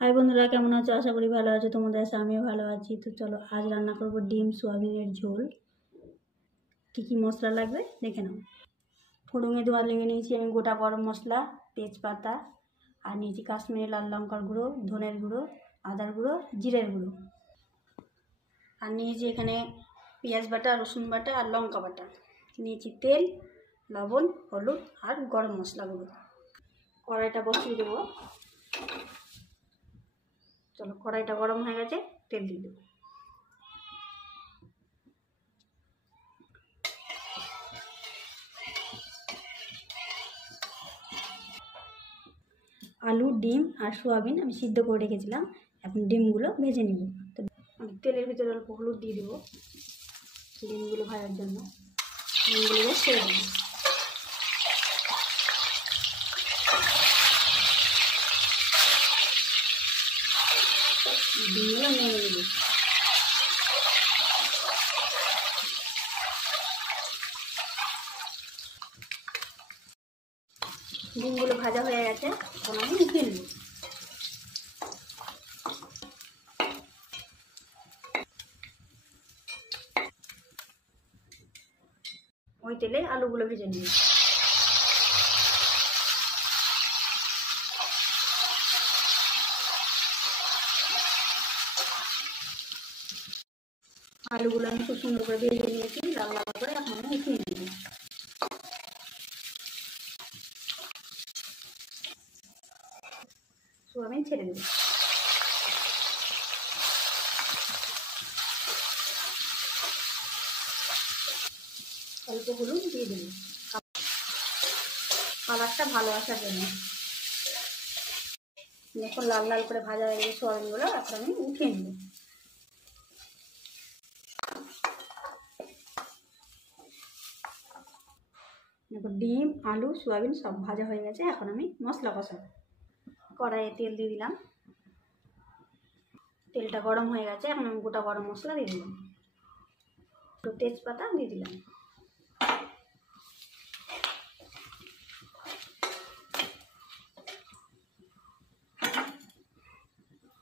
High বন্ধুরা, কেমন আছো? আশা করি ভালো আছো। তোমাদের সাথে আমিও ভালো আছি। তো চলো, আজ রান্না করবো ডিম সোয়াবিনের ঝোল। কী কী মশলা লাগবে দেখে নাও। ফোড়নে দেওয়া লেগে নিয়েছি আমি গোটা গরম মশলা, তেজপাতা, আর নিয়েছি কাশ্মীরি লাল লঙ্কার গুঁড়ো, ধনের গুঁড়ো, আদার গুঁড়ো, জিরের গুঁড়ো, আর নিয়েছি এখানে পেঁয়াজ বাটা, রসুন বাটা আর লঙ্কা বাটা। নিয়েছি তেল, লবণ, হলুদ আর গরম মশলা গুঁড়ো। কড়াইটা বসিয়ে দেবো। চলো, কড়াইটা গরম হয়ে গেছে, তেল দিয়ে দেবো। আলু, ডিম আর সোয়াবিন আমি সিদ্ধ করে রেখেছিলাম। এখন ডিমগুলো ভেজে নিব। তো আমি তেলের ভিতরে অল্প হলুদ দিয়ে দেবো ডিমগুলো ভাজার জন্য। ডিমগুলো ছেড়ে দেবো। ডিমগুলো নিয়ে নেব। ডিমগুলো ভাজা হয়ে গেছে, এখন আমি উঠিয়ে নেব। ওই তেলে আলুগুলো ভেজে নেব। আলুগুলো আমি খুব সুন্দর করে ভেজে নিয়েছি, লাল লাল করে। এখন আমি উঠিয়ে নেব। সোয়াবিন ছেড়ে দেবো। অল্প হলুদ দিয়ে দেবো কালারটা ভালো আসার জন্য। দেখুন লাল লাল করে ভাজা হয়ে গেছে সোয়াবিনগুলো। এখন আমি উঠিয়ে নেব। দেখো ডিম, আলু, সোয়াবিন সব ভাজা হয়ে গেছে। এখন আমি মশলা কষাবো। কড়াইয়ে তেল দিয়ে দিলাম। তেলটা গরম হয়ে গেছে, এখন আমি গোটা গরম মশলা দিয়ে দিলাম। একটু তেজপাতা দিয়ে দিলাম।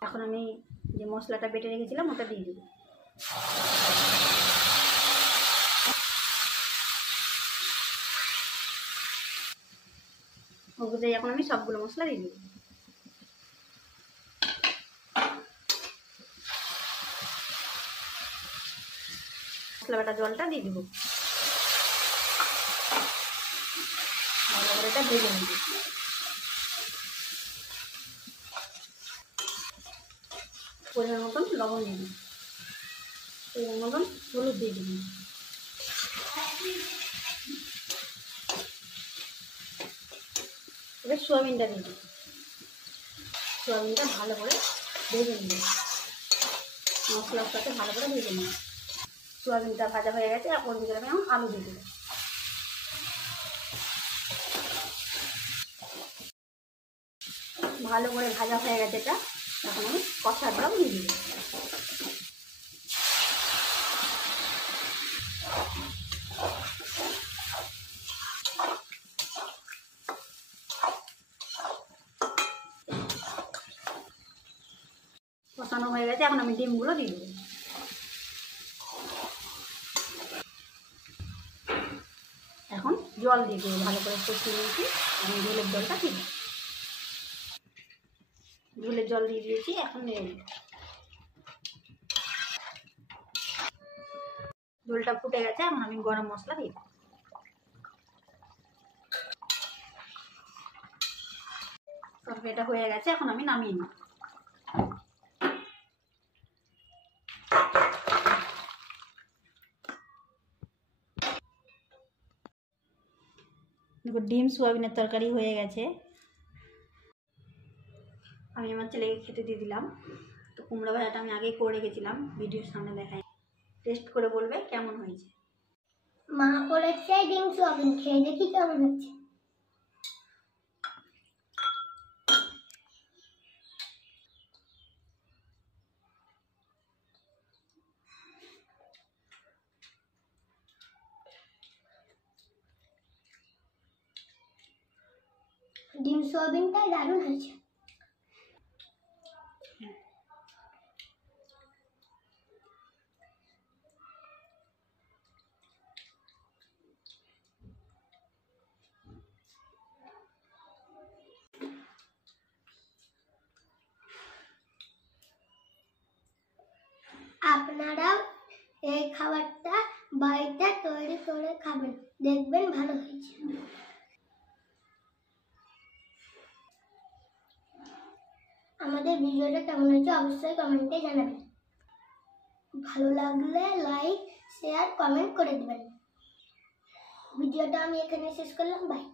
এখন আমি যে মশলাটা বেটে রেখেছিলাম ওটা দিয়ে দিব। ওগুলোতে এখন আমি সবগুলো মশলা দিয়ে দিব। মশলা বাটা জলটা দিয়ে দিব। ভালো করে এটা ভেজে নিব। পরিমাণ মতন লবণ দিয়ে দিব। পরিমাণ মতন হলুদ দিয়ে দিব। এবার সোয়াবিনটা দিয়ে দিব। সোয়াবিনটা ভালো করে ভেজে নিব। মশলার সাথে ভালো করে ভেজে নিব। সোয়াবিনটা ভাজা হয়ে গেছে, ওর ভিতরে আমি আলু দিয়ে দেবো। ভালো করে ভাজা হয়ে গেছে এটা। এখন আমি কষার ডাল দিয়ে দিব। কষানো হয়ে গেছে, এখন আমি ডিমগুলো দিয়ে দেবো। এখন জল দিয়ে দেবো। ভালো করে কষিয়ে নিয়েছি, আমি ঝোলের জলটা দিয়ে দেবো। ঝোলের জল দিয়ে দিয়েছি, এখন নেড়ে নেব। ঝোলটা ফুটে গেছে, এখন আমি গরম মশলা দিয়ে দেবো। তরকারিটা হয়ে গেছে, এখন আমি নামিয়ে নিই। দেখো ডিম সোয়াবিনের তরকারি হয়ে গেছে। আমি আমার ছেলেকে খেতে দিয়ে দিলাম। তো কুমড়ো ভাজাটা আমি আগেই করে রেখেছিলাম, ভিডিওর সামনে দেখাই। টেস্ট করে বলবে কেমন হয়েছে। মা করেছে ডিম সোয়াবিন, খেয়ে দেখি কেমন হচ্ছে। ডিম সোয়াবিনটা দারুণ হয়েছে। বাড়িতে তৈরি করে খাবেন, দেখবেন ভালো হয়েছে। আমাদের ভিডিওটা কেমন হয়েছে অবশ্যই কমেন্টে জানাবেন। ভালো লাগলে লাইক শেয়ার কমেন্ট করে দেবেন। ভিডিওটা আমি এখানে শেষ করলাম, বাই।